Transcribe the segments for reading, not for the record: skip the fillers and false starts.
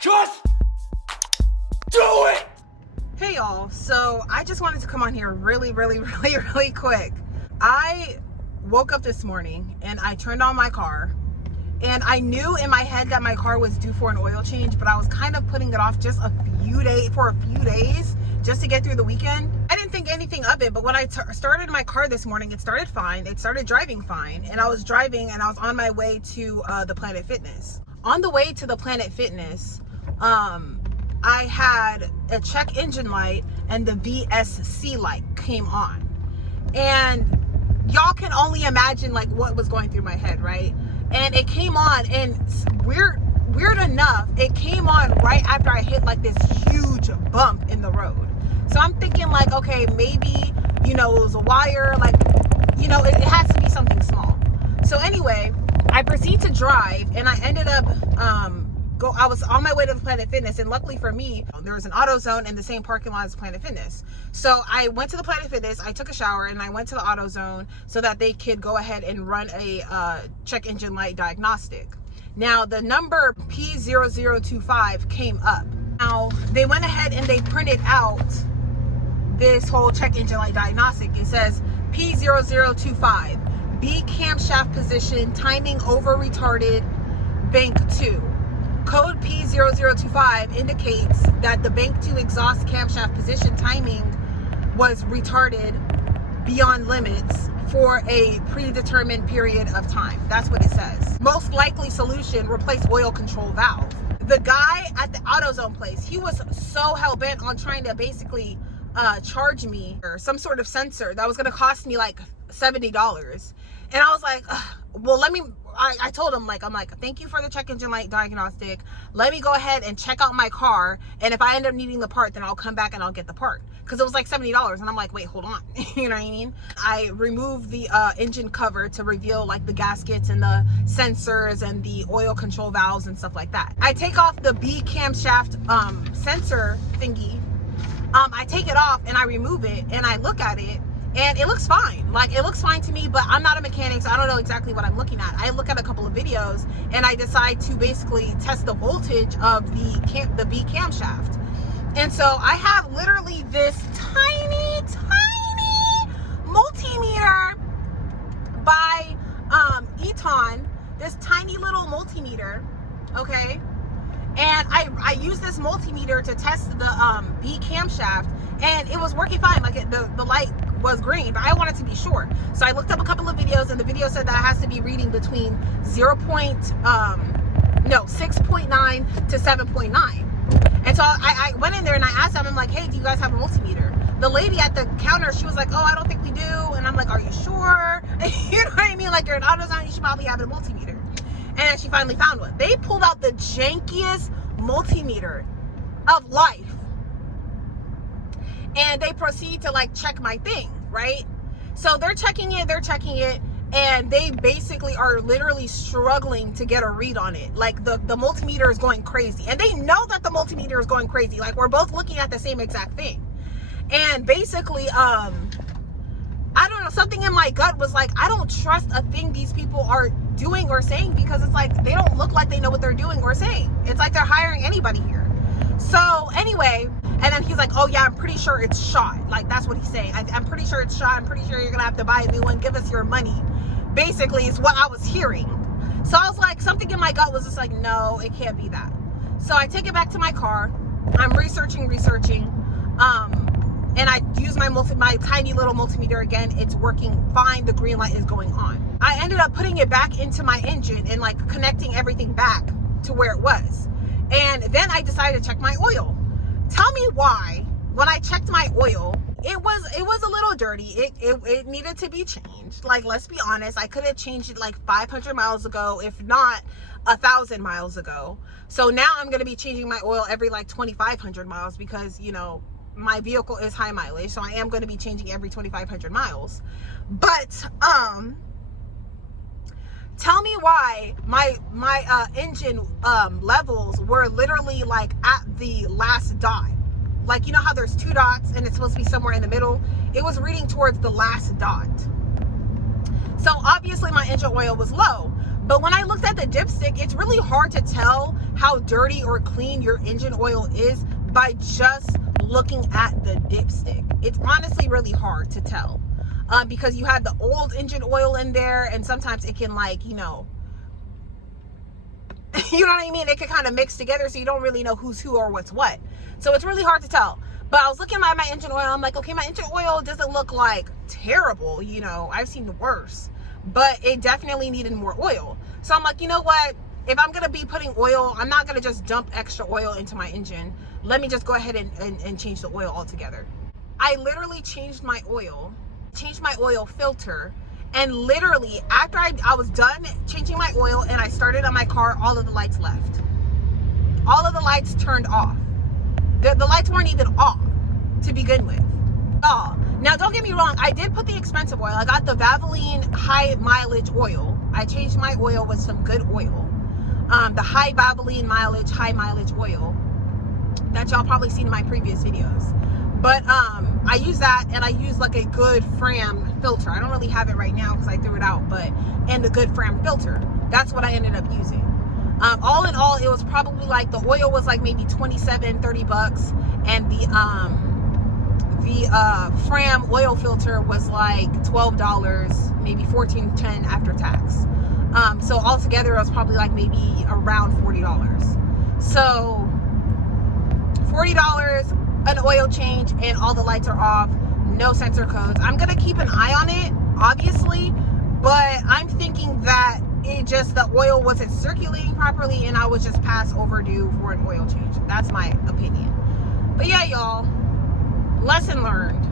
Just do it! Hey y'all, so I just wanted to come on here really quick. I woke up this morning and I turned on my car, and I knew in my head that my car was due for an oil change, but I was kind of putting it off just a few days just to get through the weekend. I didn't think anything of it, but when I started my car this morning, it started fine. It started driving fine, and I was driving and I was on my way to the Planet Fitness. On the way to the Planet Fitness, I had a check engine light and the VSC light came on, and y'all can only imagine like what was going through my head, right? And it came on, and weird enough, it came on right after I hit like this huge bump in the road. So I'm thinking like, okay, maybe, you know, it was a wire, like, you know, it has to be something small. So anyway, I proceed to drive, and I ended up I was on my way to the Planet Fitness, and luckily for me, there was an AutoZone in the same parking lot as Planet Fitness. So I went to the Planet Fitness, I took a shower, and I went to the AutoZone so that they could go ahead and run a check engine light diagnostic. Now the number P0025 came up. Now they went ahead and they printed out this whole check engine light diagnostic. It says P0025, B camshaft position, timing over retarded, bank 2. Code P0025 indicates that the bank 2 exhaust camshaft position timing was retarded beyond limits for a predetermined period of time. That's what it says. Most likely solution, replace oil control valve. The guy at the AutoZone place, he was so hell-bent on trying to basically charge me or some sort of sensor that was going to cost me like $70. And I was like, well, I told him, I'm like, thank you for the check engine light diagnostic. Let me go ahead and check out my car. And if I end up needing the part, then I'll come back and I'll get the part. Because it was like $70. And I'm like, wait, hold on. You know what I mean? I removed the engine cover to reveal like the gaskets and the sensors and the oil control valves and stuff like that. I take off the B camshaft sensor thingy. I take it off and I remove it and I look at it. And it looks fine. Like, it looks fine to me, but I'm not a mechanic, so I don't know exactly what I'm looking at. I look at a couple of videos and I decide to basically test the voltage of the B camshaft. And so I have literally this tiny multimeter by Eton, this tiny little multimeter, okay? And I use this multimeter to test the B camshaft, and it was working fine. Like, the light was green, but I wanted to be sure. So I looked up a couple of videos, and the video said that it has to be reading between 6.9 to 7.9. And so I went in there and I asked them, I'm like, hey, do you guys have a multimeter? The lady at the counter, she was like, oh, I don't think we do. And I'm like, are you sure? You know what I mean? Like, you're an AutoZone, you should probably have a multimeter. And she finally found one. They pulled out the jankiest multimeter of life. And they proceed to like check my thing, right? So they're checking it, and they basically are literally struggling to get a read on it. Like, the multimeter is going crazy, and they know that the multimeter is going crazy. Like, we're both looking at the same exact thing. And basically, I don't know, something in my gut was like, I don't trust a thing these people are doing or saying, because it's like they don't look like they know what they're doing or saying. It's like they're hiring anybody here. So anyway, and then he's like, oh yeah, I'm pretty sure it's shot. Like, that's what he's saying. I'm pretty sure it's shot. I'm pretty sure you're gonna have to buy a new one. Give us your money. Basically, is what I was hearing. So I was like, something in my gut was just like, no, it can't be that. So I take it back to my car. I'm researching. And I use my tiny little multimeter again. It's working fine. The green light is going on. I ended up putting it back into my engine and like connecting everything back to where it was. And then I decided to check my oil. Tell me why, when I checked my oil, it was a little dirty. It needed to be changed. Like, let's be honest, I could have changed it like 500 miles ago, if not 1,000 miles ago. So now I'm going to be changing my oil every like 2,500 miles, because, you know, my vehicle is high mileage. So I am going to be changing every 2,500 miles. But, tell me why my engine levels were literally like at the last dot. Like, you know how there's 2 dots and it's supposed to be somewhere in the middle? It was reading towards the last dot. So obviously my engine oil was low. But when I looked at the dipstick, it's really hard to tell how dirty or clean your engine oil is by just looking at the dipstick. It's honestly really hard to tell because you have the old engine oil in there, and sometimes it can, like, you know what I mean? It can kind of mix together, so you don't really know who's who or what's what. So it's really hard to tell. But I was looking at my engine oil. I'm like, okay, my engine oil doesn't look like terrible. You know, I've seen worse, but it definitely needed more oil. So I'm like, you know what? If I'm going to be putting oil, I'm not going to just dump extra oil into my engine. Let me just go ahead and change the oil altogether. I literally changed my oil filter. And literally, after I was done changing my oil and I started on my car, all of the lights left. All of the lights turned off. The lights weren't even off to begin with. Oh, now don't get me wrong. I did put the expensive oil. I got the Valvoline high mileage oil. I changed my oil with some good oil. The high Valvoline mileage, high mileage oil that y'all probably seen in my previous videos. But I use that, and I use like a good Fram filter. I don't really have it right now because I threw it out, and the good Fram filter. That's what I ended up using. All in all, it was probably like, the oil was like maybe $27-30, and the Fram oil filter was like $12, maybe $14.10 after tax. So altogether, it was probably like maybe around $40. So $40, an oil change, and all the lights are off, no sensor codes. I'm gonna keep an eye on it, obviously, but I'm thinking that the oil wasn't circulating properly, and I was just past overdue for an oil change. That's my opinion. But yeah, y'all, lesson learned.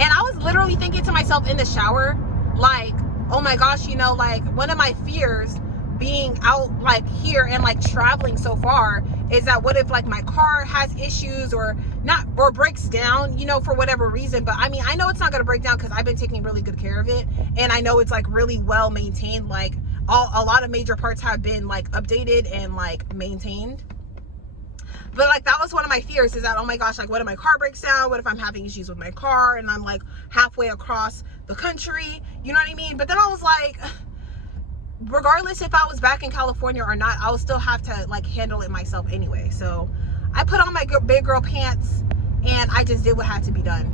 And I was literally thinking to myself in the shower, like, oh my gosh, you know, like, one of my fears being out like here and like traveling so far is that what if like my car has issues or breaks down, you know, for whatever reason. But I mean, I know it's not going to break down because I've been taking really good care of it, and I know it's like really well maintained. Like a lot of major parts have been like updated and like maintained. But like, that was one of my fears, is that, oh my gosh, like, what if my car breaks down? What if I'm having issues with my car and I'm like halfway across the country? You know what I mean? But then I was like, regardless if I was back in California or not, I would still have to like handle it myself anyway. So I put on my big girl pants and I just did what had to be done.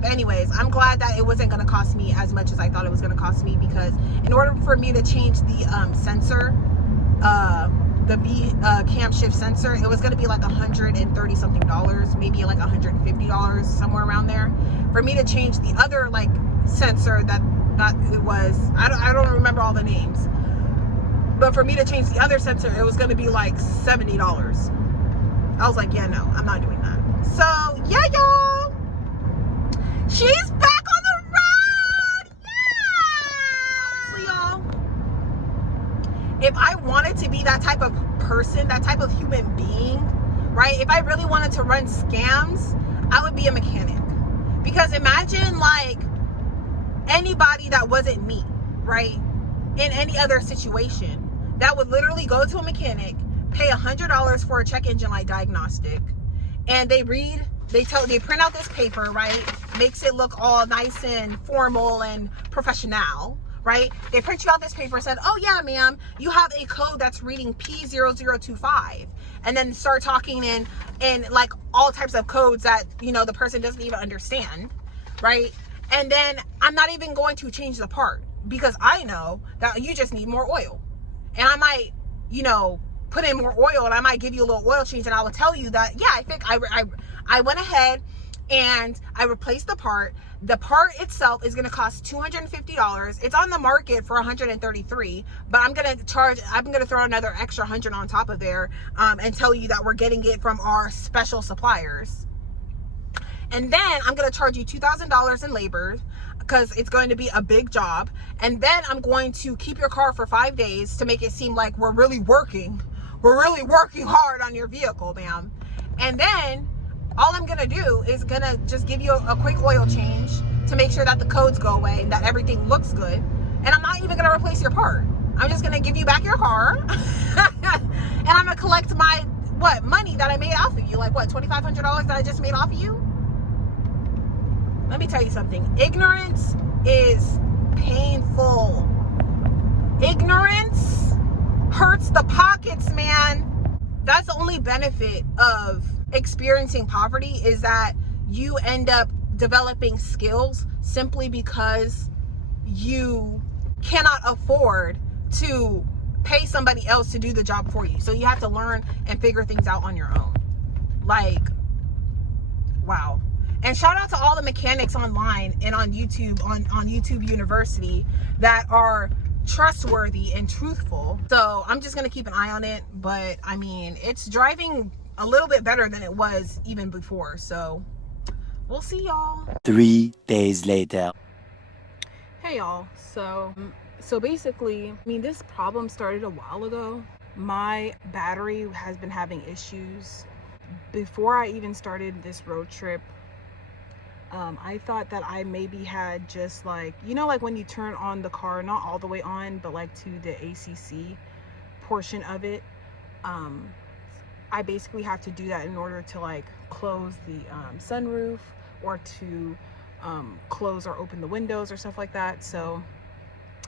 But anyways, I'm glad that it wasn't going to cost me as much as I thought it was going to cost me, because in order for me to change the sensor, the camshift sensor, it was going to be like $130 something, maybe like $150, somewhere around there, for me to change the other like sensor that it was, I don't remember all the names, but for me to change the other sensor, it was going to be like $70. I was like, yeah, no, I'm not doing that. So yeah, y'all, she's back on the road. Yeah. Honestly, y'all, if I wanted to be that type of person, that type of human being, right? If I really wanted to run scams, I would be a mechanic. Because imagine like anybody that wasn't me, right? In any other situation, that would literally go to a mechanic, pay $100 for a check engine light diagnostic, and they print out this paper, right? Makes it look all nice and formal and professional, right? They print you out this paper and said, oh yeah, ma'am, you have a code that's reading P0025, and then start talking in like all types of codes that, you know, the person doesn't even understand, right? And then I'm not even going to change the part, because I know that you just need more oil, and I might, you know, put in more oil, and I might give you a little oil change, and I will tell you that, yeah, I think I went ahead and I replaced the part. The part itself is going to cost $250. It's on the market for $133, but I'm going to throw another extra $100 on top of there, and tell you that we're getting it from our special suppliers. And then I'm going to charge you $2,000 in labor, because it's going to be a big job. And then I'm going to keep your car for 5 days to make it seem like we're really working hard on your vehicle, ma'am. And then all I'm going to do is going to just give you a quick oil change to make sure that the codes go away and that everything looks good. And I'm not even going to replace your part. I'm just going to give you back your car. And I'm going to collect my, money that I made off of you. Like $2,500 that I just made off of you? Let me tell you something. Ignorance is painful. Ignorance hurts the pockets, man. That's the only benefit of experiencing poverty, is that you end up developing skills simply because you cannot afford to pay somebody else to do the job for you. So you have to learn and figure things out on your own. Like, wow. And shout out to all the mechanics online and on YouTube, on YouTube University, that are trustworthy and truthful. So I'm just gonna keep an eye on it. But I mean, it's driving a little bit better than it was even before. So we'll see, y'all. 3 days later. Hey y'all, so basically, I mean, this problem started a while ago. My battery has been having issues. Before I even started this road trip, I thought that I maybe had just like, you know, like when you turn on the car, not all the way on, but like to the ACC portion of it, I basically have to do that in order to like close the sunroof, or to close or open the windows or stuff like that. So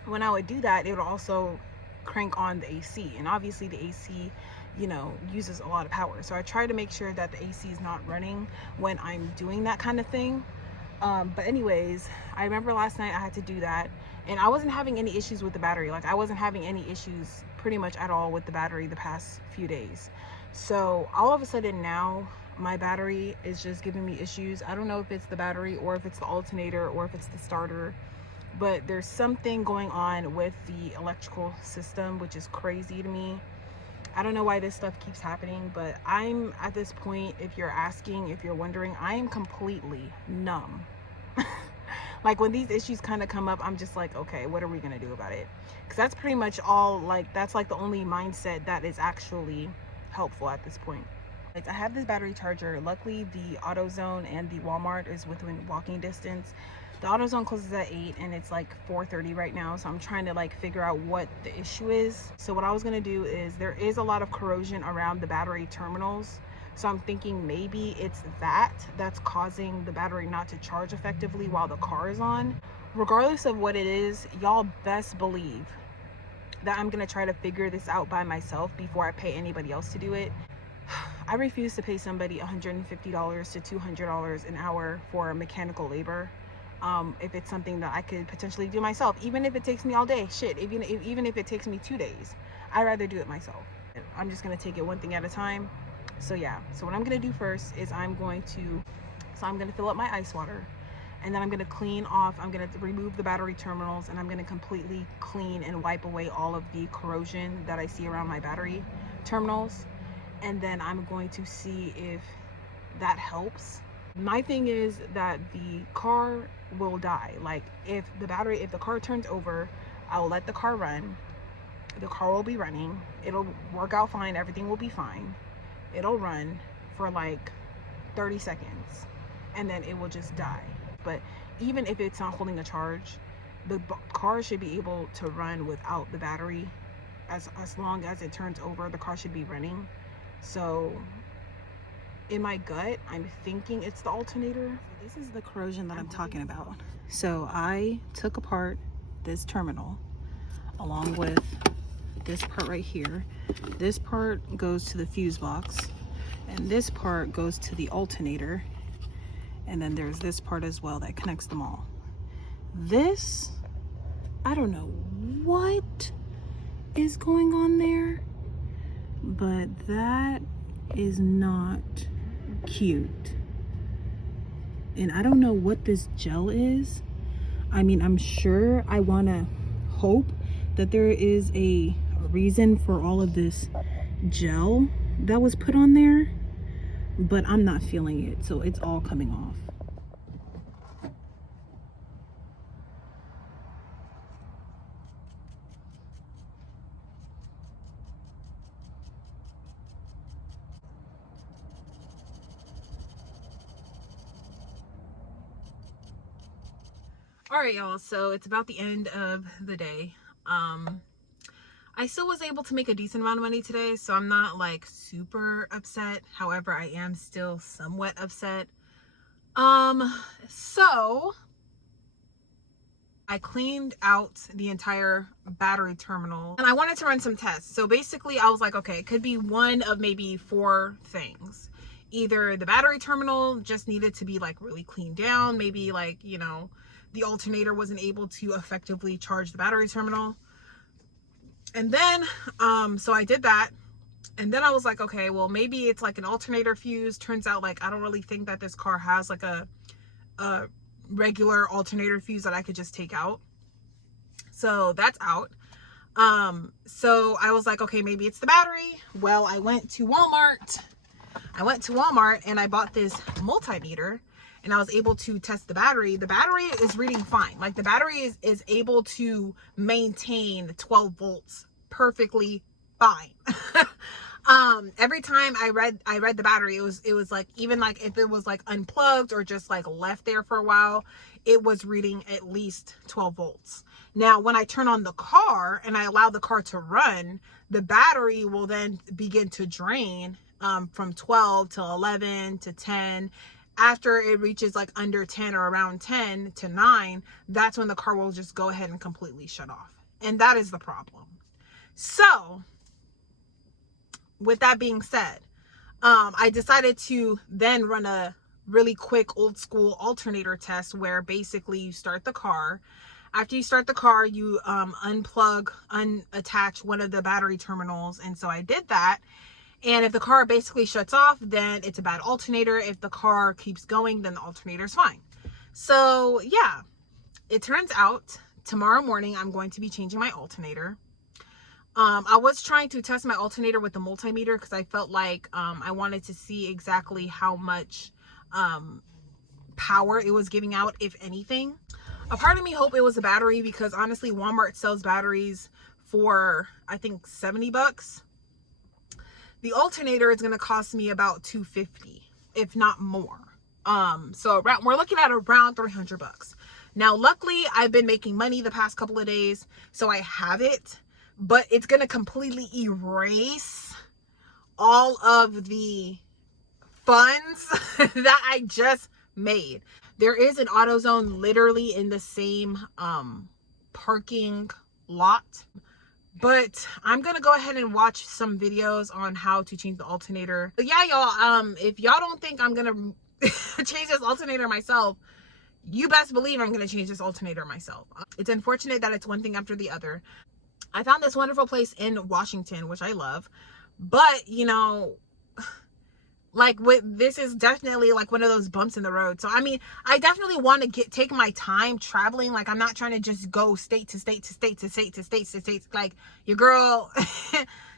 when I would do that, it would also crank on the AC, and obviously the AC, you know, uses a lot of power. So I try to make sure that the AC is not running when I'm doing that kind of thing. But anyways, I remember last night I had to do that, and I wasn't having any issues with the battery. Like, I wasn't having any issues pretty much at all with the battery the past few days. So all of a sudden now my battery is just giving me issues. I don't know if it's the battery, or if it's the alternator, or if it's the starter, but there's something going on with the electrical system, which is crazy to me. I don't know why this stuff keeps happening, but I'm at this point, if you're asking, if you're wondering, I am completely numb. Like, when these issues kind of come up, I'm just like, okay, what are we gonna do about it? Because that's pretty much all, like, that's like the only mindset that is actually helpful at this point. Like, I have this battery charger. Luckily, the AutoZone and the Walmart is within walking distance. The AutoZone closes at 8, and it's like 4:30 right now. So I'm trying to like figure out what the issue is. So what I was gonna do is, there is a lot of corrosion around the battery terminals. So I'm thinking maybe it's that's causing the battery not to charge effectively while the car is on. Regardless of what it is, y'all best believe that I'm gonna try to figure this out by myself before I pay anybody else to do it. I refuse to pay somebody $150 to $200 an hour for mechanical labor. If it's something that I could potentially do myself, even if it takes me all day, shit, even if it takes me 2 days, I'd rather do it myself. I'm just gonna take it one thing at a time. So yeah, so what I'm gonna do first is I'm gonna fill up my ice water, and then I'm gonna clean off, I'm gonna remove the battery terminals, and I'm gonna completely clean and wipe away all of the corrosion that I see around my battery terminals. And then I'm going to see if that helps. My thing is that the car will die. Like, if the car turns over, I'll let the car run. The car will be running. It'll work out fine. Everything will be fine. It'll run for like 30 seconds, and then it will just die. But even if it's not holding a charge, the car should be able to run without the battery. As long as it turns over, the car should be running. So in my gut, I'm thinking it's the alternator. This is the corrosion that I'm talking about. So I took apart this terminal along with this part right here. This part goes to the fuse box, and this part goes to the alternator, and then there's this part as well that connects them all. This, I don't know what is going on there, but that is not cute. And I don't know what this gel is. I mean, I'm sure, I want to hope that there is a reason for all of this gel that was put on there, but I'm not feeling it, so it's all coming off. All right, y'all, so it's about the end of the day. I still was able to make a decent amount of money today, so I'm not like super upset. However, I am still somewhat upset. So I cleaned out the entire battery terminal and I wanted to run some tests. So basically I was like, okay, it could be one of maybe 4 things. Either the battery terminal just needed to be like really cleaned down. Maybe like, you know, the alternator wasn't able to effectively charge the battery terminal. And then, so I did that. And then I was like, okay, well, maybe it's like an alternator fuse. Turns out like, I don't really think that this car has like a regular alternator fuse that I could just take out. So that's out. So I was like, okay, maybe it's the battery. Well, I went to Walmart and I bought this multimeter and I was able to test the battery. The battery is reading fine. Like the battery is able to maintain 12 volts perfectly fine. Every time I read the battery, it was like, even like if it was like unplugged or just like left there for a while, it was reading at least 12 volts. Now, when I turn on the car and I allow the car to run, the battery will then begin to drain from 12 to 11 to 10. After it reaches like under 10 or around 10 to 9, that's when the car will just go ahead and completely shut off. And that is the problem. So with that being said, I decided to then run a really quick old school alternator test where basically you start the car. After you start the car, you unattach one of the battery terminals. And so I did that. And if the car basically shuts off, then it's a bad alternator. If the car keeps going, then the alternator is fine. So yeah, it turns out tomorrow morning, I'm going to be changing my alternator. I was trying to test my alternator with the multimeter because I felt like I wanted to see exactly how much power it was giving out, if anything. A part of me hoped it was a battery because honestly, Walmart sells batteries for, I think, 70 bucks. The alternator is going to cost me about $250, if not more. So we're looking at around 300 bucks. Now, luckily, I've been making money the past couple of days, so I have it. But it's going to completely erase all of the funds that I just made. There is an AutoZone literally in the same parking lot. But I'm going to go ahead and watch some videos on how to change the alternator. But yeah, y'all, if y'all don't think I'm going to change this alternator myself, you best believe I'm going to change this alternator myself. It's unfortunate that it's one thing after the other. I found this wonderful place in Washington, which I love, but you know, like this is definitely like one of those bumps in the road. So, I mean, I definitely want to take my time traveling. Like, I'm not trying to just go state to state to state to state to state to state. Like your girl,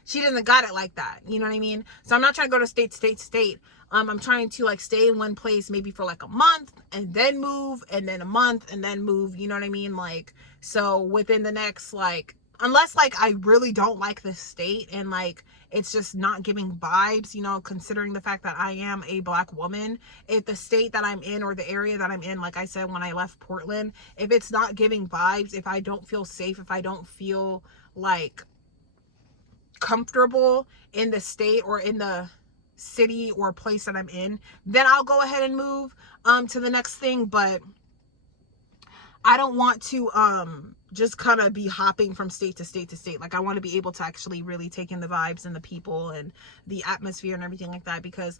she doesn't got it like that. You know what I mean? So I'm not trying to go to state to state to state. I'm trying to like stay in one place maybe for like a month and then move, and then a month and then move. You know what I mean? Like, so within the next like, unless like I really don't like the state and like it's just not giving vibes, you know, considering the fact that I am a Black woman, if the state that I'm in or the area that I'm in, like I said when I left Portland, if it's not giving vibes, if I don't feel safe, if I don't feel like comfortable in the state or in the city or place that I'm in, then I'll go ahead and move to the next thing. But I don't want to just kind of be hopping from state to state to state. Like, I want to be able to actually really take in the vibes and the people and the atmosphere and everything like that, because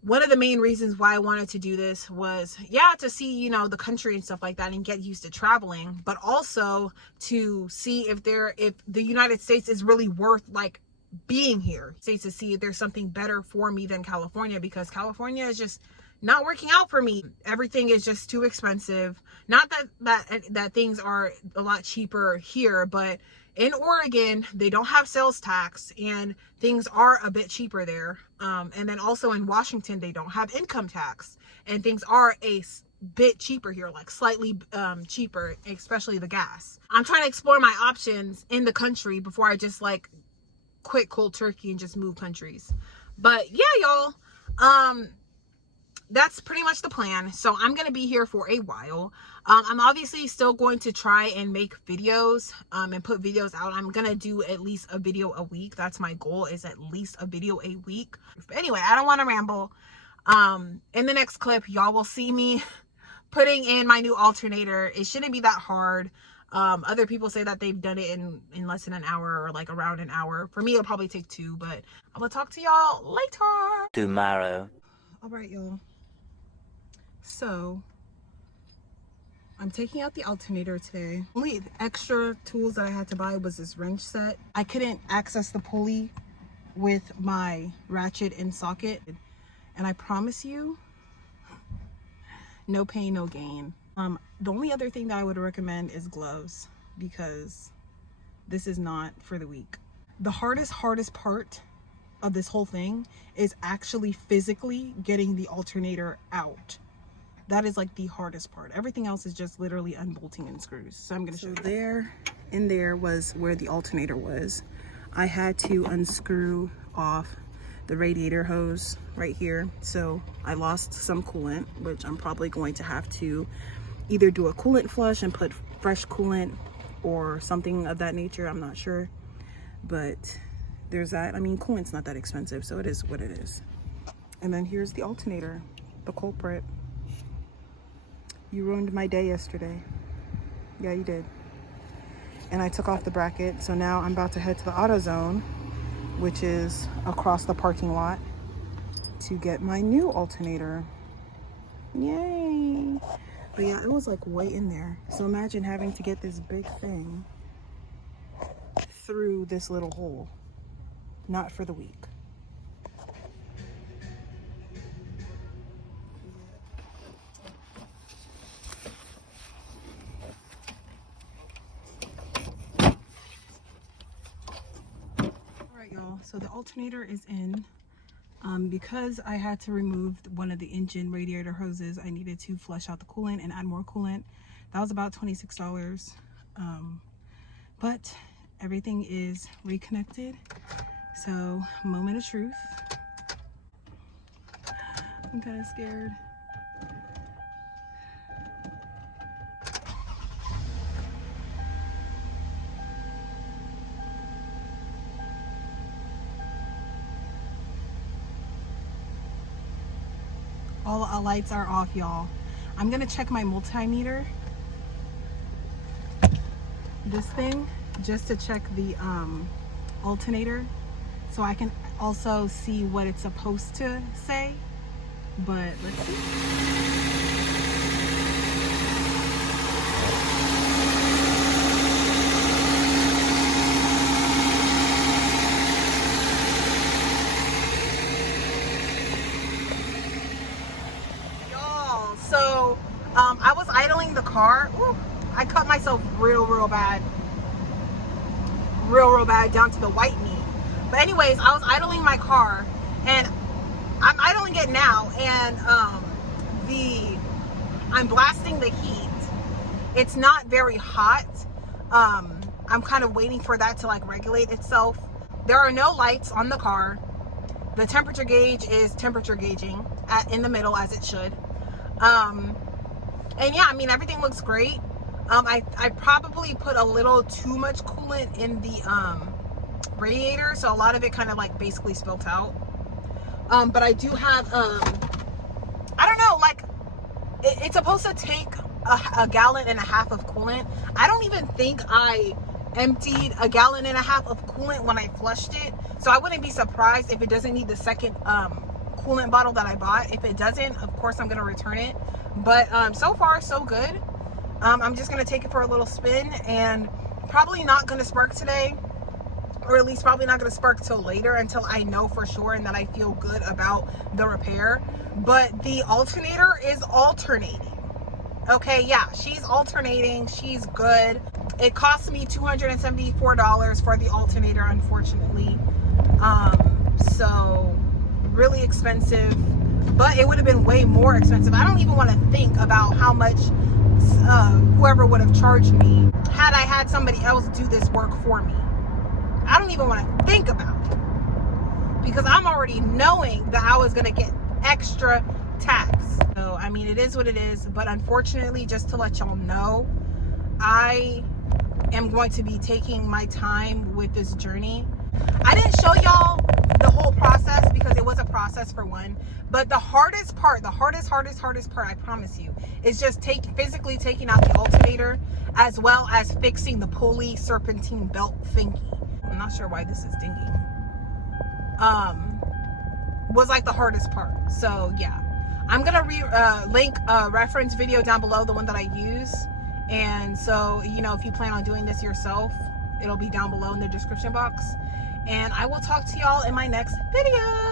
one of the main reasons why I wanted to do this was, yeah, to see, you know, the country and stuff like that and get used to traveling, but also to see if the United States is really worth like being here. States to see if there's something better for me than California, because California is just not working out for me. Everything is just too expensive. Not that things are a lot cheaper here, but in Oregon, they don't have sales tax and things are a bit cheaper there. And then also in Washington, they don't have income tax and things are a bit cheaper here, like slightly cheaper, especially the gas. I'm trying to explore my options in the country before I just like quit cold turkey and just move countries. But yeah, y'all, that's pretty much the plan. So I'm going to be here for a while. I'm obviously still going to try and make videos and put videos out. I'm going to do at least a video a week. That's my goal, is at least a video a week. But anyway, I don't want to ramble. In the next clip, y'all will see me putting in my new alternator. It shouldn't be that hard. Other people say that they've done it in less than an hour, or like around an hour. For me, it'll probably take 2, but I'm gonna talk to y'all later. Tomorrow. All right, y'all. So I'm taking out the alternator today. Only extra tools that I had to buy was this wrench set. I couldn't access the pulley with my ratchet in socket. And I promise you, no pain, no gain. The only other thing that I would recommend is gloves, because this is not for the weak. The hardest part of this whole thing is actually physically getting the alternator out. That is like the hardest part. Everything else is just literally unbolting and screws. So I'm gonna show you. There, in there was where the alternator was. I had to unscrew off the radiator hose right here. So I lost some coolant, which I'm probably going to have to either do a coolant flush and put fresh coolant or something of that nature. I'm not sure, but there's that. I mean, coolant's not that expensive, so it is what it is. And then here's the alternator, the culprit. You ruined my day yesterday. Yeah, you did. And I took off the bracket, so now I'm about to head to the AutoZone, which is across the parking lot, to get my new alternator. Yay! But yeah, it was like way in there. So imagine having to get this big thing through this little hole. Not for the weak. Y'all, so the alternator is in. Because I had to remove one of the engine radiator hoses, I needed to flush out the coolant and add more coolant. That was about $26. But everything is reconnected. So, moment of truth. I'm kind of scared. All the lights are off, y'all. I'm gonna check my multimeter, this thing, just to check the alternator, so I can also see what it's supposed to say. But let's see. So I was idling the car. Ooh, I cut myself real bad down to the white meat. But anyways, I was idling my car, and I'm idling it now, and I'm blasting the heat. It's not very hot. I'm kind of waiting for that to like regulate itself. There are no lights on the car. The temperature gauge is temperature gauging in the middle, as it should. And yeah, I mean, everything looks great. I probably put a little too much coolant in the radiator, so a lot of it kind of like basically spilt out. But I do have I don't know, like it's supposed to take a gallon and a half of coolant. I don't even think I emptied a gallon and a half of coolant when I flushed it, so I wouldn't be surprised if it doesn't need the second coolant bottle that I bought. If it doesn't, of course I'm gonna return it. But so far so good. I'm just gonna take it for a little spin, and probably not gonna spark today, or at least probably not gonna spark till later, until I know for sure and that I feel good about the repair. But the alternator is alternating. Okay, yeah, she's alternating, she's good. It cost me $274 for the alternator, unfortunately. So really expensive, but it would have been way more expensive. I don't even want to think about how much whoever would have charged me had I had somebody else do this work for me. I don't even want to think about it, because I'm already knowing that I was going to get extra tax. So I mean, it is what it is. But unfortunately, just to let y'all know, I am going to be taking my time with this journey. I didn't show y'all the whole process because it was a process for one. But the hardest part, the hardest part, I promise you, is just physically taking out the alternator, as well as fixing the pulley serpentine belt thingy. I'm not sure why this is dinging. Was like the hardest part. So yeah, I'm gonna link a reference video down below, the one that I use. And so, you know, if you plan on doing this yourself, it'll be down below in the description box. And I will talk to y'all in my next video.